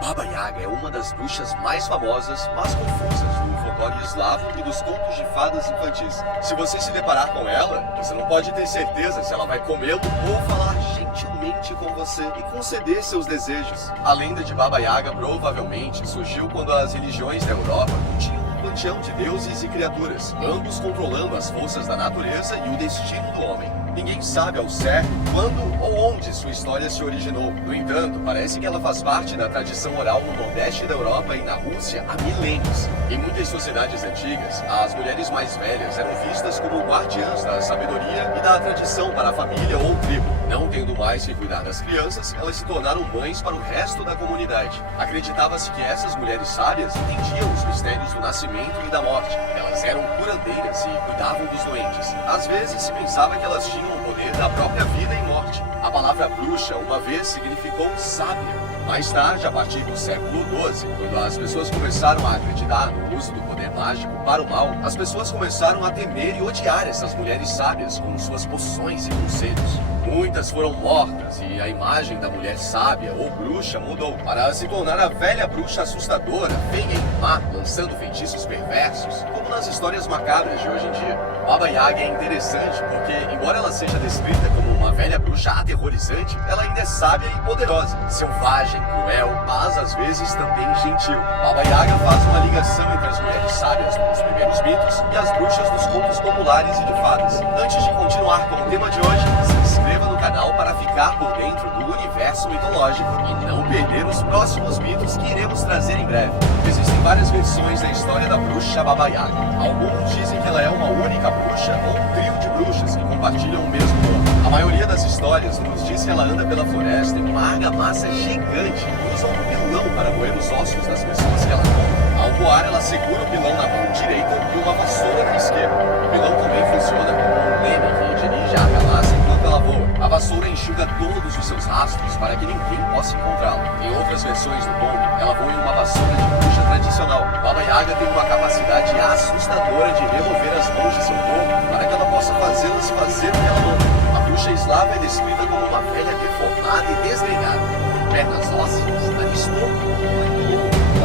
Baba Yaga é uma das bruxas mais famosas, mas confusas do folclore eslavo e dos contos de fadas infantis. Se você se deparar com ela, você não pode ter certeza se ela vai comê-lo ou falar gentilmente com você e conceder seus desejos. A lenda de Baba Yaga provavelmente surgiu quando as religiões da Europa tinham um panteão de deuses e criaturas, ambos controlando as forças da natureza e o destino do homem. Ninguém sabe ao certo quando ou onde sua história se originou. No entanto, parece que ela faz parte da tradição oral no Nordeste da Europa e na Rússia há milênios. Em muitas sociedades antigas, as mulheres mais velhas eram vistas como guardiãs da sabedoria e da tradição para a família ou tribo. Não tendo mais que cuidar das crianças, elas se tornaram mães para o resto da comunidade. Acreditava-se que essas mulheres sábias entendiam os mistérios do nascimento e da morte. Elas eram curandeiras e cuidavam dos doentes. Às vezes se pensava que elas tinham o poder da própria vida e morte. A palavra bruxa uma vez significou sábia. Mais tarde, a partir do século XII, quando as pessoas começaram a acreditar no uso do poder mágico para o mal, as pessoas começaram a temer e odiar essas mulheres sábias com suas poções e conselhos. Muitas foram mortas e a imagem da mulher sábia ou bruxa mudou para se tornar a velha bruxa assustadora, feia e má, lançando feitiços perversos, como nas histórias macabras de hoje em dia. Baba Yaga é interessante porque, embora ela seja descrita como uma velha bruxa aterrorizante, ela ainda é sábia e poderosa, selvagem, cruel, mas às vezes também gentil. Baba Yaga faz uma ligação entre as mulheres sábias dos primeiros mitos e as bruxas dos contos populares e de fadas. Antes de continuar com o tema de hoje, se inscreva no canal para ficar por dentro do universo mitológico e não perder os próximos mitos que iremos trazer em breve. Existem várias versões da história da bruxa Baba Yaga. Alguns dizem que ela é uma única bruxa ou um trio de bruxas que compartilham o mesmo nome. A maioria das histórias nos diz que ela anda pela floresta em uma argamassa gigante e usa um pilão para roer os ossos das pessoas que ela come. Ao voar, ela segura o pilão na mão direita e uma vassoura na esquerda. O pilão também funciona como um leme que dirige a argamassa enquanto ela voa. A vassoura enxuga todos os seus rastros para que ninguém possa encontrá-la. Em outras versões do conto, ela voa em uma vassoura de bruxa tradicional. Baba Yaga tem uma capacidade assustadora de remover as mãos de seu corpo para que ela possa fazê-las fazer o que ela manda. A bruxa eslava é descrita como uma velha deformada e desgrenhada, com pernas ósseas, nariz torto,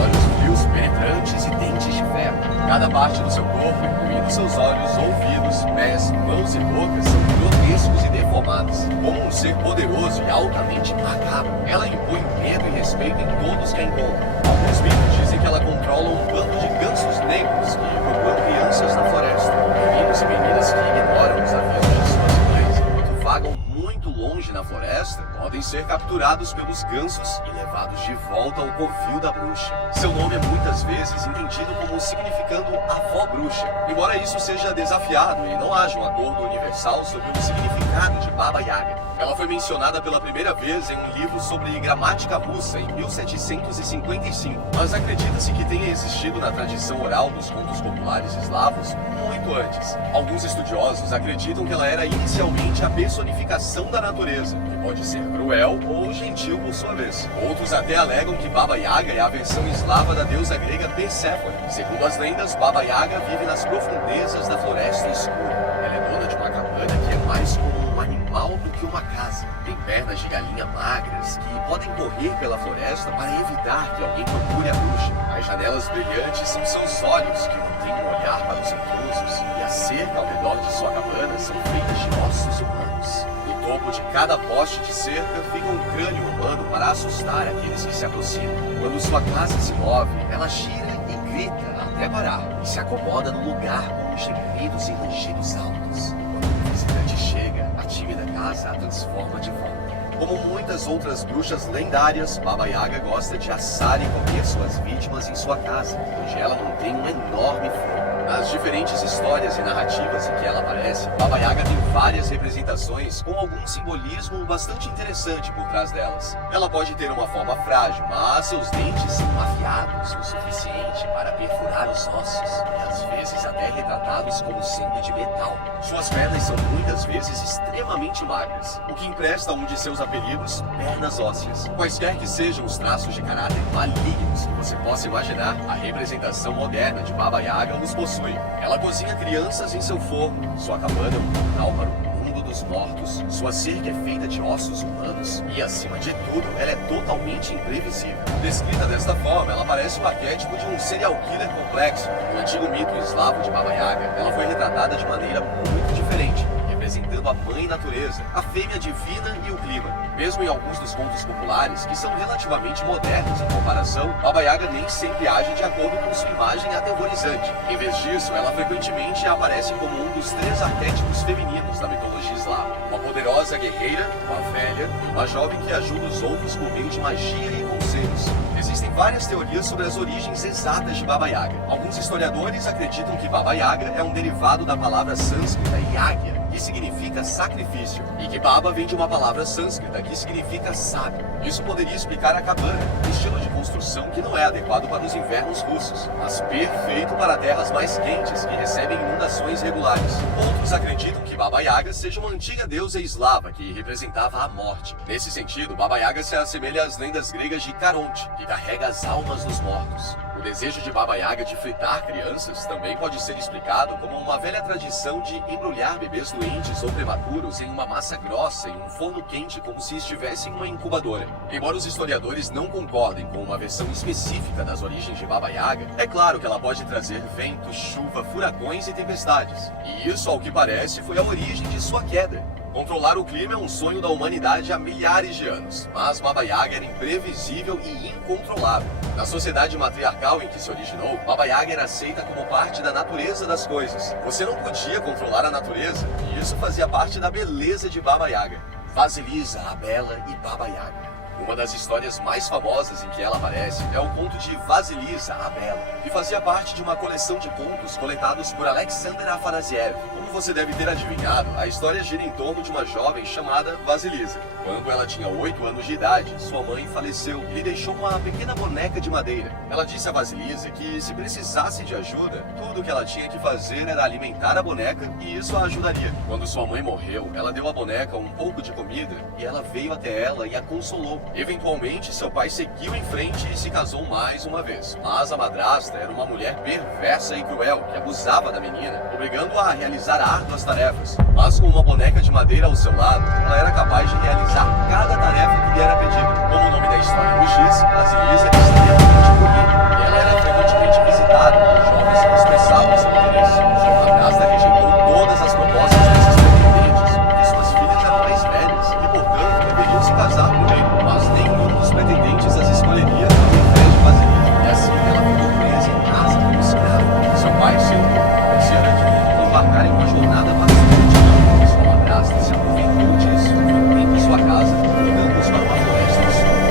olhos frios penetrantes e dentes de ferro. Cada parte do seu corpo, incluindo seus olhos, ouvidos, pés, mãos e boca, são grotescos e deformados. Como um ser poderoso e altamente macabro, ela impõe medo e respeito em todos que a encontram. Alguns mitos dizem que ela controla um bando de gansos negros que roubam crianças na floresta. Meninos e meninas que ignoram os avisos de suas mães enquanto vagam muito longe na floresta podem ser capturados pelos gansos e levados de volta ao covil da bruxa. Seu nome é muitas vezes entendido como significando avó bruxa, embora isso seja desafiado e não haja um acordo universal sobre o significado de Baba Yaga. Ela foi mencionada pela primeira vez em um livro sobre gramática russa em 1755, mas acredita-se que tenha existido na tradição oral dos contos populares eslavos muito antes. Alguns estudiosos acreditam que ela era inicialmente a personificação da natureza, que pode ser cruel ou gentil por sua vez. Outros até alegam que Baba Yaga é a versão eslava da deusa grega Perséfone. Segundo as lendas, Baba Yaga vive nas profundezas da floresta escura. Ela é dona de uma cabana que é mais como um animal do que uma casa. Tem pernas de galinha magras que podem correr pela floresta para evitar que alguém procure a bruxa. As janelas brilhantes são seus olhos que mantêm um olhar para os intrusos, e a cerca ao redor de sua cabana são feitas de ossos humanos. No topo de cada poste de cerca fica um crânio humano para assustar aqueles que se aproximam. Quando sua casa se move, ela gira e grita até parar, e se acomoda no lugar com gemidos e rangidos altos. Quando o visitante chega, a tímida casa a transforma de volta. Como muitas outras bruxas lendárias, Baba Yaga gosta de assar e comer suas vítimas em sua casa, onde ela mantém um enorme fogo. Nas diferentes histórias e narrativas em que ela aparece, Baba Yaga tem várias representações com algum simbolismo bastante interessante por trás delas. Ela pode ter uma forma frágil, mas seus dentes são afiados o suficiente para perfurar os ossos, e às vezes até retratados como sendo de metal. Suas pernas são muitas vezes extremamente magras, o que empresta um de seus apelidos, pernas ósseas. Quaisquer que sejam os traços de caráter malignos que você possa imaginar, a representação moderna de Baba Yaga os possui. Ela cozinha crianças em seu forno, sua cabana é um portal para o mundo dos mortos, sua cerca é feita de ossos humanos e, acima de tudo, ela é totalmente imprevisível. Descrita desta forma, ela parece o arquétipo de um serial killer complexo. No antigo mito eslavo de Baba Yaga, ela foi retratada de maneira muito diferente, representando a mãe natureza, a fêmea divina e o clima. Mesmo em alguns dos contos populares, que são relativamente modernos em comparação, Baba Yaga nem sempre age de acordo com sua imagem aterrorizante. Em vez disso, ela frequentemente aparece como um dos 3 arquétipos femininos da mitologia eslava. Uma poderosa guerreira, uma velha e uma jovem que ajuda os outros por meio de magia e conselhos. Existem várias teorias sobre as origens exatas de Baba Yaga. Alguns historiadores acreditam que Baba Yaga é um derivado da palavra sânscrita Yagya, que significa sacrifício, e que Baba vem de uma palavra sânscrita que significa sábio. Isso poderia explicar a cabana, um estilo de construção que não é adequado para os invernos russos, mas perfeito para terras mais quentes que recebem inundações regulares. Outros acreditam que Baba Yaga seja uma antiga deusa eslava que representava a morte. Nesse sentido, Baba Yaga se assemelha às lendas gregas de Caronte, que carrega as almas dos mortos. O desejo de Baba Yaga de fritar crianças também pode ser explicado como uma velha tradição de embrulhar bebês doentes ou prematuros em uma massa grossa em um forno quente como se estivesse em uma incubadora. Embora os historiadores não concordem com uma versão específica das origens de Baba Yaga, é claro que ela pode trazer vento, chuva, furacões e tempestades. E isso, ao que parece, foi a origem de sua queda. Controlar o clima é um sonho da humanidade há milhares de anos, mas Baba Yaga era imprevisível e incontrolável. Na sociedade matriarcal em que se originou, Baba Yaga era aceita como parte da natureza das coisas. Você não podia controlar a natureza, e isso fazia parte da beleza de Baba Yaga. Vasilisa, a Bela e Baba Yaga. Uma das histórias mais famosas em que ela aparece é o conto de Vasilisa, a Bela, que fazia parte de uma coleção de contos coletados por Alexander Afanasiev. Como você deve ter adivinhado, a história gira em torno de uma jovem chamada Vasilisa. Quando ela tinha 8 anos de idade, sua mãe faleceu e lhe deixou uma pequena boneca de madeira. Ela disse a Vasilisa que, se precisasse de ajuda, tudo o que ela tinha que fazer era alimentar a boneca e isso a ajudaria. Quando sua mãe morreu, ela deu à boneca um pouco de comida e ela veio até ela e a consolou. Eventualmente, seu pai seguiu em frente e se casou mais uma vez. Mas a madrasta era uma mulher perversa e cruel que abusava da menina, obrigando-a a realizar árduas tarefas. Mas com uma boneca de madeira ao seu lado, ela era capaz de realizar cada tarefa que lhe era pedida. Como o nome da história nos diz, Vasilisa era extremamente bonita e ela era frequentemente visitada por jovens que expressavam seu interesse. Sua madrasta rejeitou todas as propostas desses pretendentes, porque suas filhas eram mais velhas e, portanto, deveriam se casar com ele. Mas nenhum dos pretendentes as escolheria ao invés de Vasilisa. E assim ela ficou presa em casa como escrava. Seu pai se convencera de embarcar em uma jornada bastante longa. Sua madrasta se aproveitou disso e foi em sua casa, levando-os para uma floresta escura.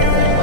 Ele mandou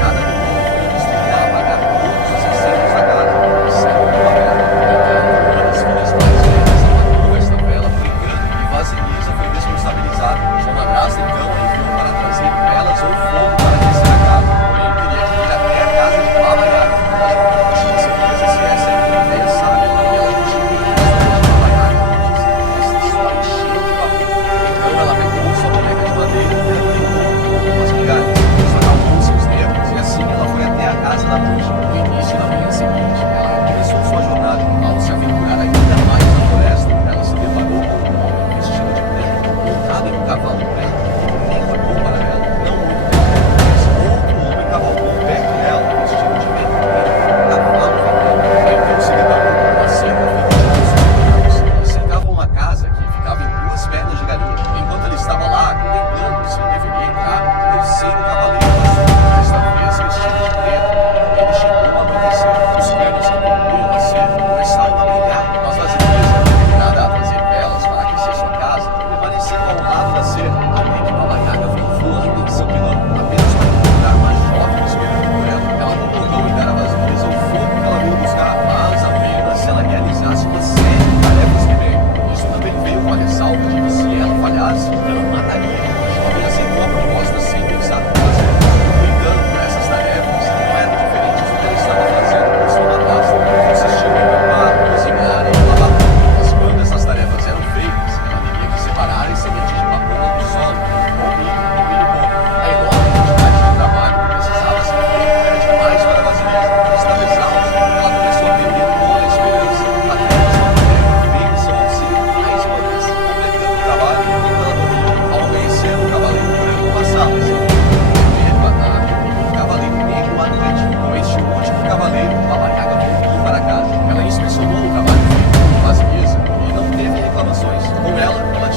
cada menino foi instruída a apagar todos os incêndios da casa, exceto uma vela. Então, uma das filhas mais velhas apagou esta vela brincando e Vasilisa foi responsabilizada. Sua madrasta então a enviou para trazer velas ou fogo para aquecer a casa, porém teria que ir até a casa de Baba Yaga. Mas não tinha certeza se essa era uma ideia sábia, e ela não tinha ouvido a história de Baba Yaga antes. Essa história encheu de pavor. Então ela pegou sua boneca de madeira e ela brincou com as migalhas. Isso acalmou seus nervos e assim ela foi até a casa da bruxa. No início da manhã seguinte, ela começou sua jornada. Ao se aventurar ainda mais na floresta, ela se deparou com um homem vestido de preto, montado em um cavalo preto, que nem olhou para ela. Não muito tempo depois, outro homem cavalgou perto dela, vestido de vermelho, um cavalo vermelho. Ela então se deparou com uma cerca feita de ossos humanos, que cercava uma casa que ficava em 2 pernas de galinha. Enquanto ele estava lá, contemplando se deveria entrar, o terceiro cavaleiro passou, desta vez vestido de preto. Ele chegou ao anoitecer. Os canos que compunham a cerca começaram a brilhar. Mas Vasilisa, determinada a trazer velas para aquecer sua casa, permaneceu ao lado da cerca, até que Baba Yaga veio voando em seu pilão, apenas para encontrar uma jovem esperando por ela. Ela concordou em dar a Vasilisa o fogo que ela veio buscar, mas apenas se ela realizasse uma série de tarefas primeiro. Isso também veio com a ressalva de que se ela falhasse, ela mataria. A jovem aceitou a proposta sem pensar duas vezes. No entanto, essas tarefas não eram diferentes do que ela estava fazendo com sua madrasta. Consistiam em limpar, cozinhar e lavar roupa. Mas quando essas tarefas eram feitas, ela teria que separar as sementes de papona do solo, ou milho e milho bom. A enorme quantidade de trabalho que precisava ser feito era demais para Vasilisa. Estava exausta, ela começou a perder toda a esperança, até que sua boneca veio em seu auxílio mais uma vez.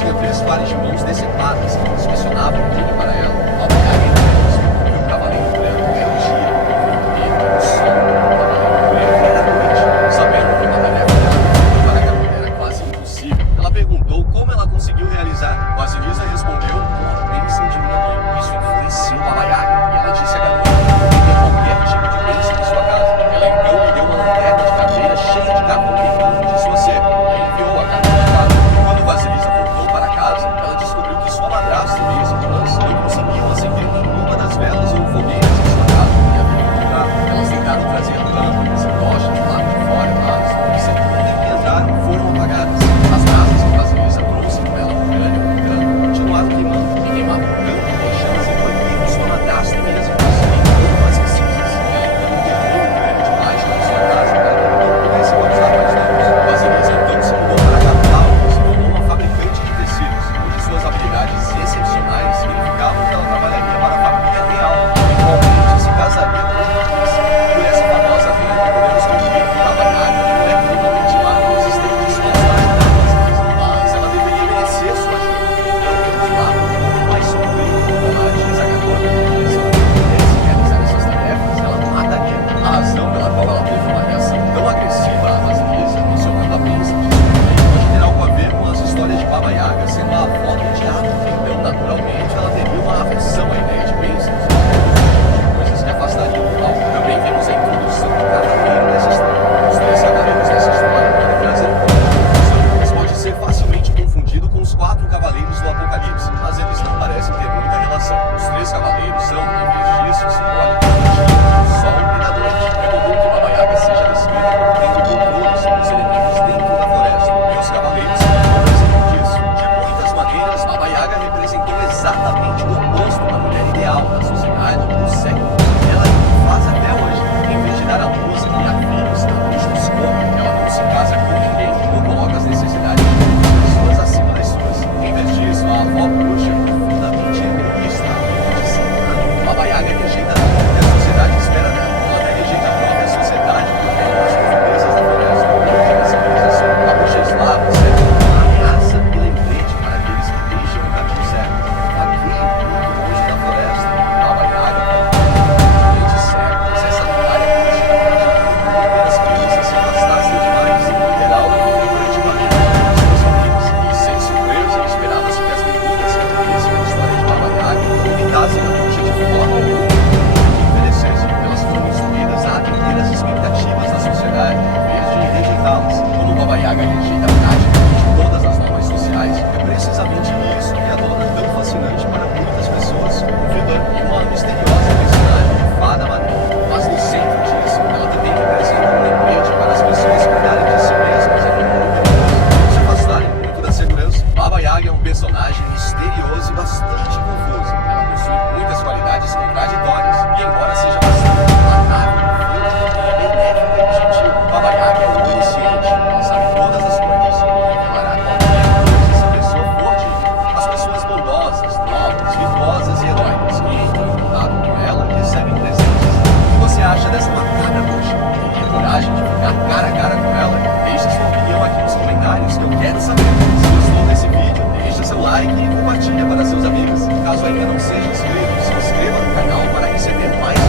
tinha 3 pares de mãos decepadas que inspecionavam tudo para ela. Baba Yaga então que o Cavaleiro Branco era o dia e o sol do Cavaleiro Branco era a noite. Sabendo que uma tarefa dela para a garota era quase impossível, ela perguntou como ela conseguiu realizar. Vasilisa respondeu com a bênção de minha mãe. Isso influenciou Baba Yaga e ela disse à garota que ter qualquer tipo de bênção em sua casa. Ela então lhe deu uma lanterna de cadeira cheia de carvão queimando de sua cerca e enviou a garota de casa. Quando Vasilisa voltou para casa, ela descobriu que sua madrasta e as irmãs não conseguiam acender nenhuma das velas ou fogueiras em sua casa e havia um lugar. Elas tentaram trazer lâmpadas e tochas do lado de fora, mas e sempre que entraram foram apagadas. As brasas que Vasilisa trouxe com ela no crânio continuaram queimando e queimavam tanto que as chamas envolviam sua madrasta mesmo. Como as cinzas, ela então queimou o crânio de baixo da sua casa para que não pudesse causar mais danos. Vasilisa então se mudou para a capital e se tornou uma fabricante de tecidos, onde suas habilidades excepcionais significavam que ela trabalharia para a família real e eventualmente se casaria com os reis. Por essa famosa venda, podemos concluir que Baba Yaga não é criminalmente má no sistema de suas Vasilisa, mas ela deveria merecer sua ajuda. Então, vamos lá, um pouco mais sombrio. Ela diz a garota que se ela pudesse realizar essas tarefas, ela mataria. A razão pela qual ela teve uma reação tão agressiva à Vasilisa, mencionando a bênção de sua mãe, pode ter algo a ver com as histórias de Baba Yaga sendo a avó do diabo. Então, naturalmente, ela teria uma aversão à ideia de bênçãos e coisas que afastariam do mal. Também vemos a introdução do cavaleiro dessa história. Os 3 cavaleiros dessa história podem trazer um pouco de confusão, mas pode ser facilmente confundido com os 4 cavaleiros do Apocalipse, mas eles não parecem ter muita relação. Os 3 cavaleiros são, em vez disso, simbólicos do dia, do sol e da noite. É comum que Baba Yaga seja descrita como tendo controle sobre os elementos dentro da floresta, e os cavaleiros são um exemplo disso. De muitas maneiras, Baba Yaga representou exatamente o oposto da mulher ideal da sociedade do século. Ela faz até hoje. Em vez de dar à luz e criar filhos na luz dos corpos, ela não se casa com ninguém ou coloca as necessidades de outras pessoas acima das suas. Em vez disso, a avó bruxa é profundamente egoísta, disciplinada. Baba Yaga rejeita tudo que a sociedade espera dela. Ela até rejeita a própria sociedade que opera nas profundezas da floresta. Longe da civilização, a bruxa eslava serve como uma ameaça e lembrete para aqueles que deixam o caminho certo. Vagueiam muito longe da floresta. Baba Yaga mente cego, se essa lendária bruxa que as crianças se afastassem demais, literal e figurativamente de suas famílias. E sem surpresa, esperava-se que as meninas que aprendessem a história de Baba Yaga imitassem a bruxa de forma alguma que envelhecessem. Elas foram instruídas a atender às expectativas da sociedade, em vez de rejeitá-las. Como Baba Yaga rejeita praticamente todas as normas sociais, é precisamente isso que a torna tão fascinante para muitas pessoas, como vilã e uma misteriosa personagem de fada madrinha. Mas no centro disso, ela também representa um lembrete para as pessoas cuidarem de si mesmas em um mundo perigoso, se afastarem muito da segurança. Baba Yaga é um personagem misterioso e bastante confuso. Ela possui muitas qualidades contraditórias e, embora seja bastante matável no filme, é benéfica e gentil. Baba Yaga é onisciente, ela sabe todas as coisas e revelará qualquer coisa se a pessoa for digna. As pessoas bondosas, nobres, virtuosas e heróicas que entram em contato com ela recebem presentes. O que você acha dessa macabra bruxa? Teria coragem de ficar cara a cara com ela? Deixe sua opinião aqui nos comentários que eu quero saber. Se gostou desse vídeo, deixa seu like e compartilha para seus amigos. Caso ainda não seja inscrito, se inscreva no canal para receber mais